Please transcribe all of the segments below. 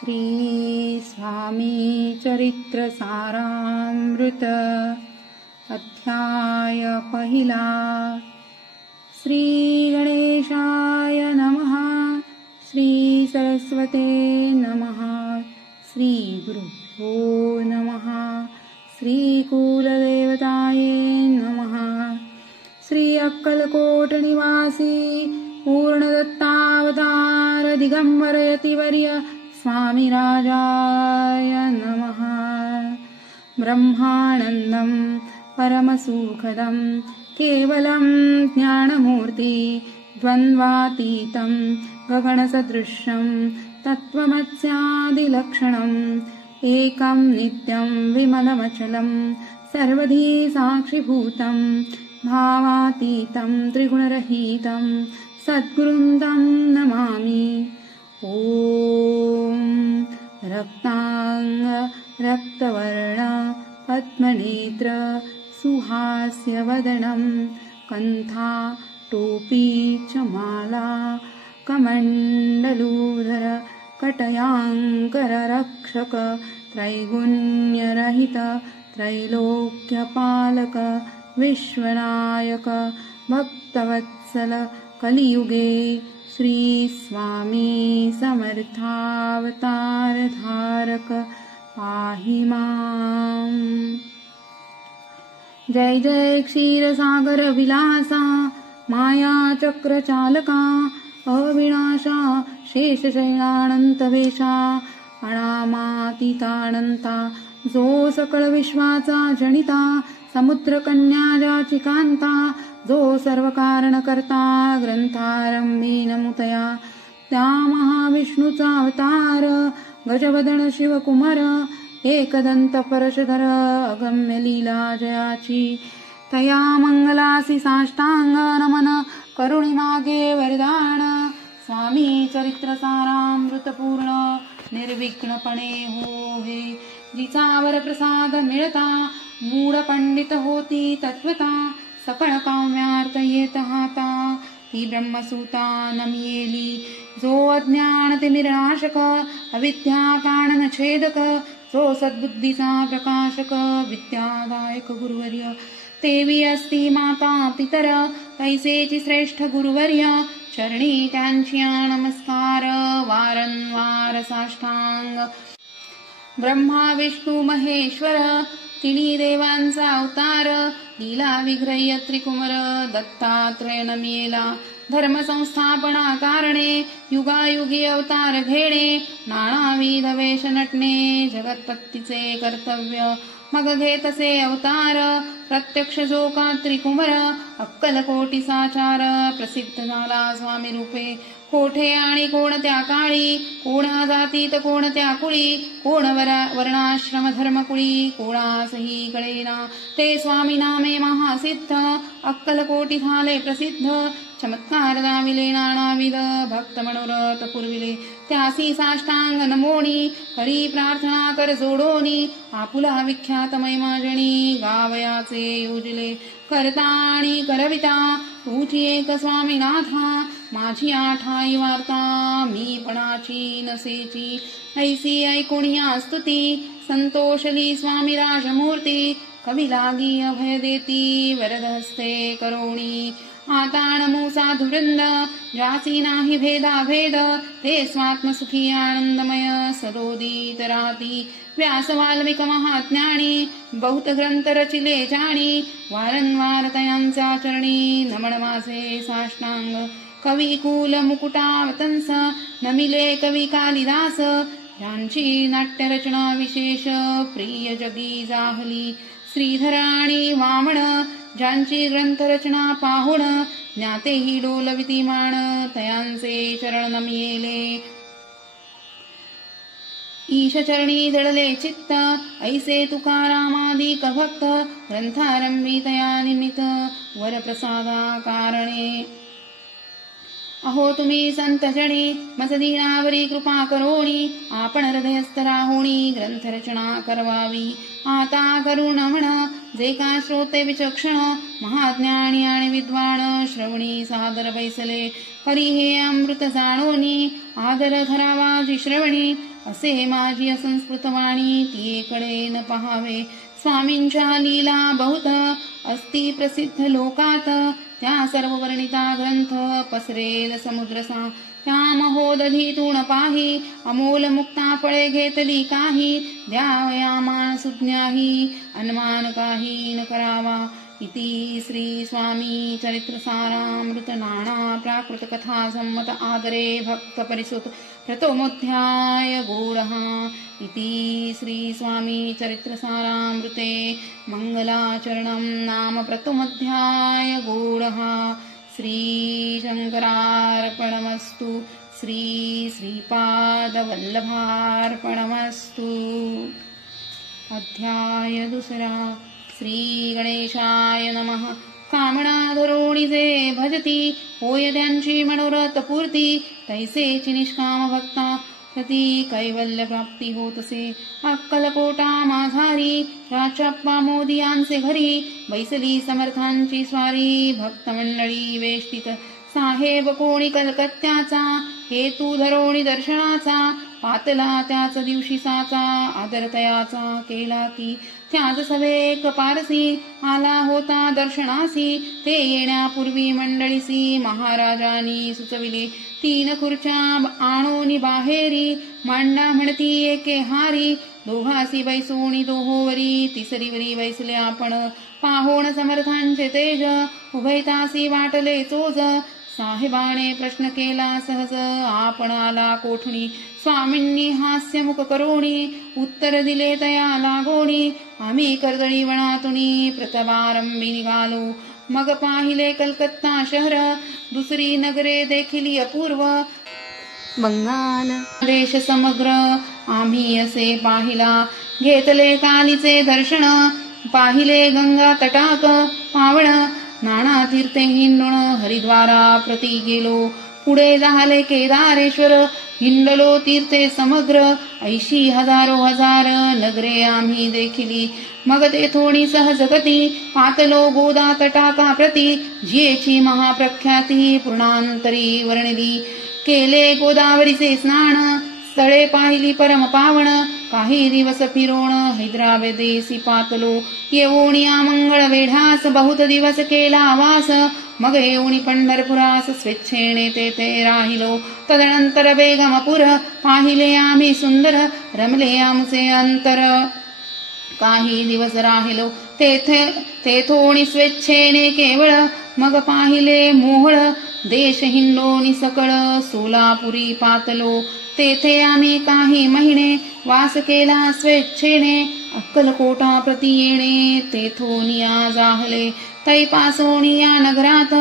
श्री स्वामी चरित्र सारामृत अध्याय पहिला। श्री गणेशाय नमः। श्री सरस्वते नमः। श्री गुरुभ्यो नमः। श्री कुलदेवताये नमः। श्री अक्कलकोट निवासी पूर्णदत्तावतार दिगंबर यतिवर्य स्वामी राजाय नमः। ब्रह्मानंदं परमसुखदं केवलं ज्ञानमूर्ति द्वन्द्वातीतं गगनसदृशं तत्त्वमस्यादिलक्षणम् एकं नित्यं विमलमचलं सर्वधी साक्षिभूतं भावातीतं त्रिगुणरहितं सद्गुरुं तं नमामि। ॐ रक्तांग रक्तवर्ण पद्मनेत्र सुहास्यवदनं कंथा टोपी च माला कमण्डलूधर कटयांकर रक्षक त्रैगुण्यरहित त्रैलोक्यपालक विश्वनायक भक्तवत्सल कलियुगे श्री स्वामी समर्थावतार धारक पाहि मां। जय जय क्षीरसागर विलासा माया चक्र चालका अविनाशा शेषशयनानंत वेशा अनामातीतानंता जो सकळ विश्वाचा जनिता समुद्र कन्या ज्याची कांता जो सर्व कारण करता ग्रंथारंभी नमुतया त्या महाविष्णूचा अवतार गजवदन शिवकुमार एकदंत परशधर अगम्य लीला जयाची तया मंगलासी साष्टांग नमन करुणी मागे वरदान स्वामी चरित्र सारामृतपूर्ण निर्विघ्नपणे हो हे जिचा वर प्रसाद मिळता मूढ पंडित होती तत्वता सकळ काम्यार्थ येत हाता ती ब्रह्मसूता नमियेली जो अज्ञान तिमिरनाशक अविद्या काणन छेदक जो सद्बुद्धीचा प्रकाशक विद्यादायक गुरुवर्य तेवी असती माता पितर तैसेची श्रेष्ठ गुरुवर्य चरणी त्यांची नमस्कार वारंवार साष्टांग। ब्रह्मा विष्णू महेश्वर तिन्ही देवांचा अवतार लीला विग्रह्य त्रिकुमार दत्तात्रय नमियेला धर्म संस्थापना कारणे युगायुगी अवतार घेणे नानाविध वेश नटणे जगतपत्तीचे कर्तव्य मग घेतसे अवतार प्रत्यक्ष जो का त्रिकुमार अक्कलकोटी साचार प्रसिद्ध झाला स्वामी रूपे कोठे आणि कोणत्या काळी कोणा जातीत कोणत्या कुळी कोण वर्णाश्रम धर्मकुळी कोणासही कळेना ते स्वामी नामे महासिद्ध अक्कलकोटी झाले प्रसिद्ध चमत्कार दाविले नानाविध भक्त मनोरथ पुरविले त्यासी साष्टांग नमोनी करी प्रार्थना कर जोडोनी आपुला विख्यात महिमाजणी गावयाचे योजिले करता आणि करविता तूची एक स्वामीनाथा माझी आठाई वार्ता मी पणाची नसेची ऐसी ऐकुणिया स्तुती संतोषली स्वामी राजमूर्ती कवी लागी अभय देती वरद हस्ते करोणी आता नमो साधुवृंद ज्यासी नाही भेदा भेद ते स्वात्मसुखी आनंदमय सदोदित राहती व्यास वाल्मिक महाज्ञानी बहुत ग्रंथ रचिले जाणी वारंवार तयांचा चरणी नमन माझे साष्टांग कवी कुल मुकुटावतंस नमिले कवी कालिदास यांची नाट्यरचना विशेष प्रिय जगी जाहली श्रीधर आणि वामन ज्यांची ग्रंथरचना पाहुण ज्ञातेही डोलविती मान तयांचे चरण नमियेले ईशचरणी जडले चित्त ऐसे तुकारामादिक भक्त ग्रंथारंभी तया निमित्त वरप्रसादा कारणे अहो तुम्ही संत जणी मसदीनावरी कृपा करोणी आपण हृदयस्थ राहोणी ग्रंथरचना करवावी आता करुण म्हण जे का श्रोते विचक्षण महाज्ञानी आणि विद्वान श्रवणी सादर बैसले हरी हे अमृत जाणोनी आदर धरावा जी श्रवणी असे माझी असंस्कृत वाणी तीकडे न पहावे. स्वामींच्या लीला बहुत अस्ति प्रसिद्ध लोकात, त्या सर्व वर्णिता ग्रंथ पसरेल समुद्रसा. त्या महोदधीतून पाही अमोल मुक्ता फळे घेतली काही. द्यावया मान सुज्ञाही अनुमान काही न करावा. इति श्री स्वामी चरित्र सारामृत नाना प्राकृत कथा संमत आदरे भक्त परिसुत प्रथमोऽध्याय गूढः. इति श्री स्वामी चरित्र सारामृते मंगलाचरणं नाम प्रथमोऽध्याय गूढः. श्री शंकरार्पणमस्तु. श्री श्रीपादवल्लभार्पणमस्तु. अध्याय दुसरा. श्री गणेशाय नमः. कामना धरोणी जे भजती, होय त्यांची मनोरथ पूर्ती. तैसेची निष्काम भक्ता प्रति कैवल्य प्राप्ती होतसे. अक्कलकोटा माझारी राचप्पा मोदियांचे घरी, बैसली समर्थांची स्वारी. भक्त मंडळी वेष्टित साहेब कोणी कलकत्त्याचा, हेतू धरोणी दर्शनाचा. पातला त्याच दिवशी साचा, आदर तयाचा केला ती. त्याच सभेक पारसी आला होता दर्शनासी. ते येण्यापूर्वी मंडळीसी महाराजांनी सुचविले. 3 खुर्च्या आणोनी बाहेरी, मांडा म्हणती एके हारी. दोघासी बैसोणी दोहोवरी, तिसरीवरी बैसले आपण. पाहोण समर्थांचे तेज, उभयतासी वाटले चोज. साहेबाने प्रश्न केला सहज, आपण आला कोठणी. स्वामींनी हास्यमुख करोणी, उत्तर दिले तया लागोणी. आम्ही कर्दळी वनातुनी प्रतवारंभी निघालो. मग पाहिले कलकत्ता शहर, दुसरी नगरे देखिली अपूर्व. बंगाल देश समग्र आम्ही असे पाहिला. घेतले कालीचे दर्शन, पाहिले गंगा तटाक पावण. नाना तीर्थे हिंडून हरिद्वारा प्रति गेलो. पुढे झाले केदारेश्वर, हिंडलो तीर्थे समग्र. 80 हजारो हजार नगरे आम्ही देखिली. मग तेथोणी सहज गती, पातलो गोदा तटाका प्रती. जियेची महाप्रख्याती पूर्णांतरी वर्णिली. केले गोदावरीचे स्नान, स्थळे पाहिली परम पावन. काही दिवस फिरोण हैदराबादेसी पातलो. येवोनिया मंगळ वेढास, बहुत दिवस केला वास. मग येऊनी पंढरपुरास, स्वेच्छेने तेथे राहिलो. तदनंतर बेगमपूर पाहिले आम्ही सुंदर, रमले आमचे अंतर. काही दिवस राहिलो तेथोणी स्वेच्छेने केवळ. मग पाहिले मोहळ देश हिंडोनी सकळ. सोलापुरी पातलो. तेथे आम्ही काही महिने वास केला स्वेच्छेने. अक्कलकोटा प्रति येणे तेथोनिया जाहले. तैपासोनिया नगरात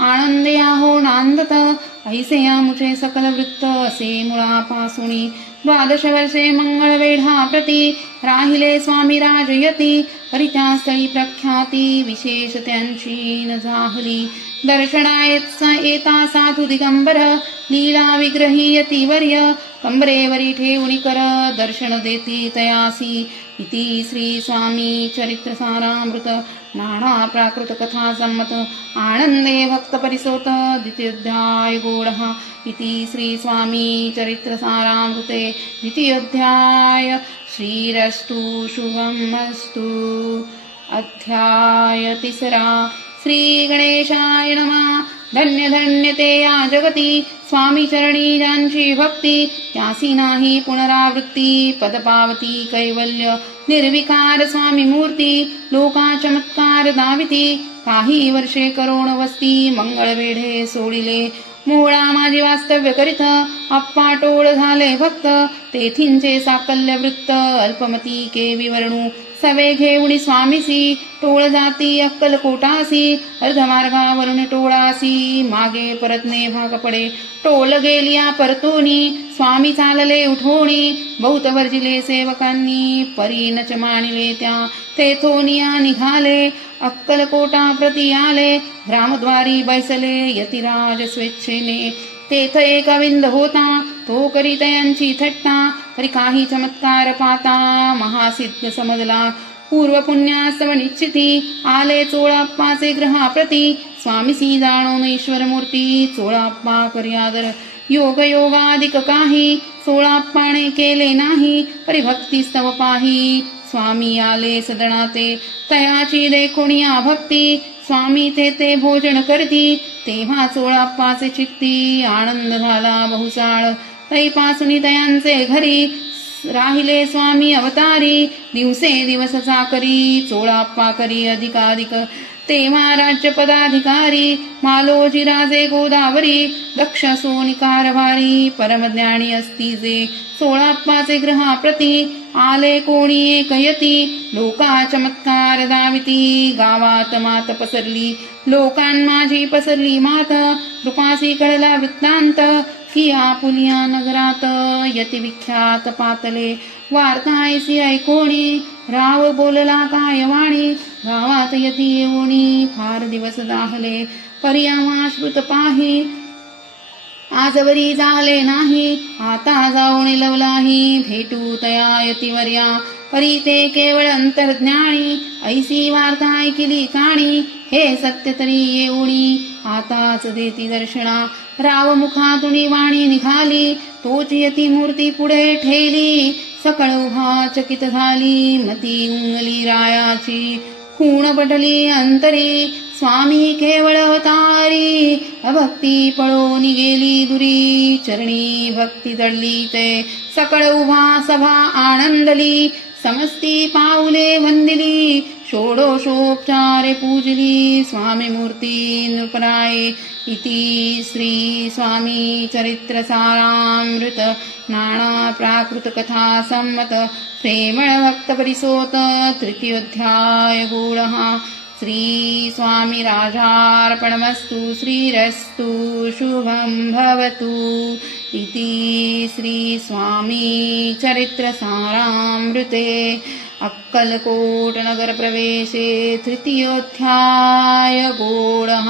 आनंदया हो नांदत. ऐसे आमुचे सकल वृत्त असे मुळापासुनी. 12 वर्षे मंगळ वेढा प्रति राहिले स्वामी राजयती. हरित्या स्थळी प्रख्याती विशेष त्यांची न जाहली. दर्शनायेता साधू दिगंबर लीला विग्रहीयती वर्य. कंबरेवरी ठेवणी कर दर्शन देती तयासी. इति श्री स्वामी चरित्र सारामृत नाना प्राकृत कथा संमत आनंदे भक्त परिसोत द्वितीयोऽध्याय गूढः. इति श्री स्वामी चरित्र सारामृते द्वितीयोऽध्याय. श्रीरस्तु शुभमस्तु. अध्याय तिसरा. श्री गणेशाय नमः. धन्य धन्य ते या जगती, स्वामी चरणी ज्यांची भक्ती. त्यासी नाही पुनरावृत्ती, पद पावती कैवल्य. निर्विकार स्वामी मूर्ती, लोका चमत्कार दाविती. काही वर्षे करोण वस्ती, मंगळ वेढे सोडिले. मोहळा माझे वास्तव्य करीत, अप्पा टोळ झाले भक्त. तेथींचे साकल्य वृत्त, अल्पमती के विवरणू. सवे घेऊणी स्वामीसी, टोळ जाती अक्कलकोटासी. अर्धमार्गावरून टोळासी, मागे परतणे भाग पडे. टोल गेलिया परतोनी, स्वामी चालले उठोणी. बहुत वर्जिले सेवकांनी, परी नच मानिले त्या. तेथोनिया निघाले, अक्कलकोटा प्रति आले. ग्रामद्वारी बैसले, यतिराज स्वेच्छेने. तेथ एक विंद होता, तो करीत यांची थट्टा. तरी काही चमत्कार पाता, महासिद्ध समजला. पूर्व पुण्यास्तव निश्चिती, आले चोळाप्पाचे ग्रहाप्रती. स्वामीसी जाणून ईश्वर मूर्ती, चोळाप्पा करी आदर. योग योगाधिक काही, सोळाप्पाने केले नाही परिभक्ती स्तव पाही स्वामी आले सदनाते तयाची देखोनिया भक्ती स्वामी ते भोजन करती तेव्हा सोळाप्पाचे चित्ती आनंद झाला बहुसाळ तैपासुनी तयांचे घरी राहिले स्वामी अवतारी दिवसे दिवस चाकरी सोळाप्पा करी अधिकाधिक तेव्हा राज्य पदाधिकारी मालोजी राजे गोदावरी दक्ष सोनी कारभारी परमज्ञानी असती जे सोळाप्पाचे ग्रहाप्रती आले कोणी एकयती लोका चमत्कार दाविती गावात मात पसरली लोकां माझी पसरली मात कृपासी कळला वृत्तांत की आपुलिया नगरात यती विख्यात पातले वार्ता ऐसी ऐकोणी राव बोलला काय वाणी गावात यती येऊनी फार दिवस दाहले पर्यावा श्रुत पाही आजवरी झाले नाही आता जाऊन लवलाही भेटू तया यतिवर्या परी ते केवळ अंतर्ज्ञानी ऐसी वार्ता ऐकिली काणी हे सत्य तरी येऊनी आताच देती दर्शना राव मुखातून वाणी निघाली तोच यती मूर्ती पुढे ठेली सकळ उभा चकित झाली मती उंगली रायाची खूण पटली अंतरी स्वामी केवळ अवतारी अभक्ती पळोनी गेली दुरी चरणी भक्ती दडली ते सकळ उभा सभा आनंदली समस्ती पाऊले वंदिली षोडशोपचारे पूजली स्वामी मूर्ती नृपराये इति श्री स्वामी चरित्र सारामृत नाना प्राकृत कथा सम्मत प्रेमळ भक्त परिसोत तृतीयोध्याय गूढः श्री स्वामी राजार्पणमस्तु श्रीरस्तु शुभं भवतु इति श्री स्वामी चरित्र सारामृते अक्कलकोट नगर प्रवेशे तृतीयोध्याय गूढः।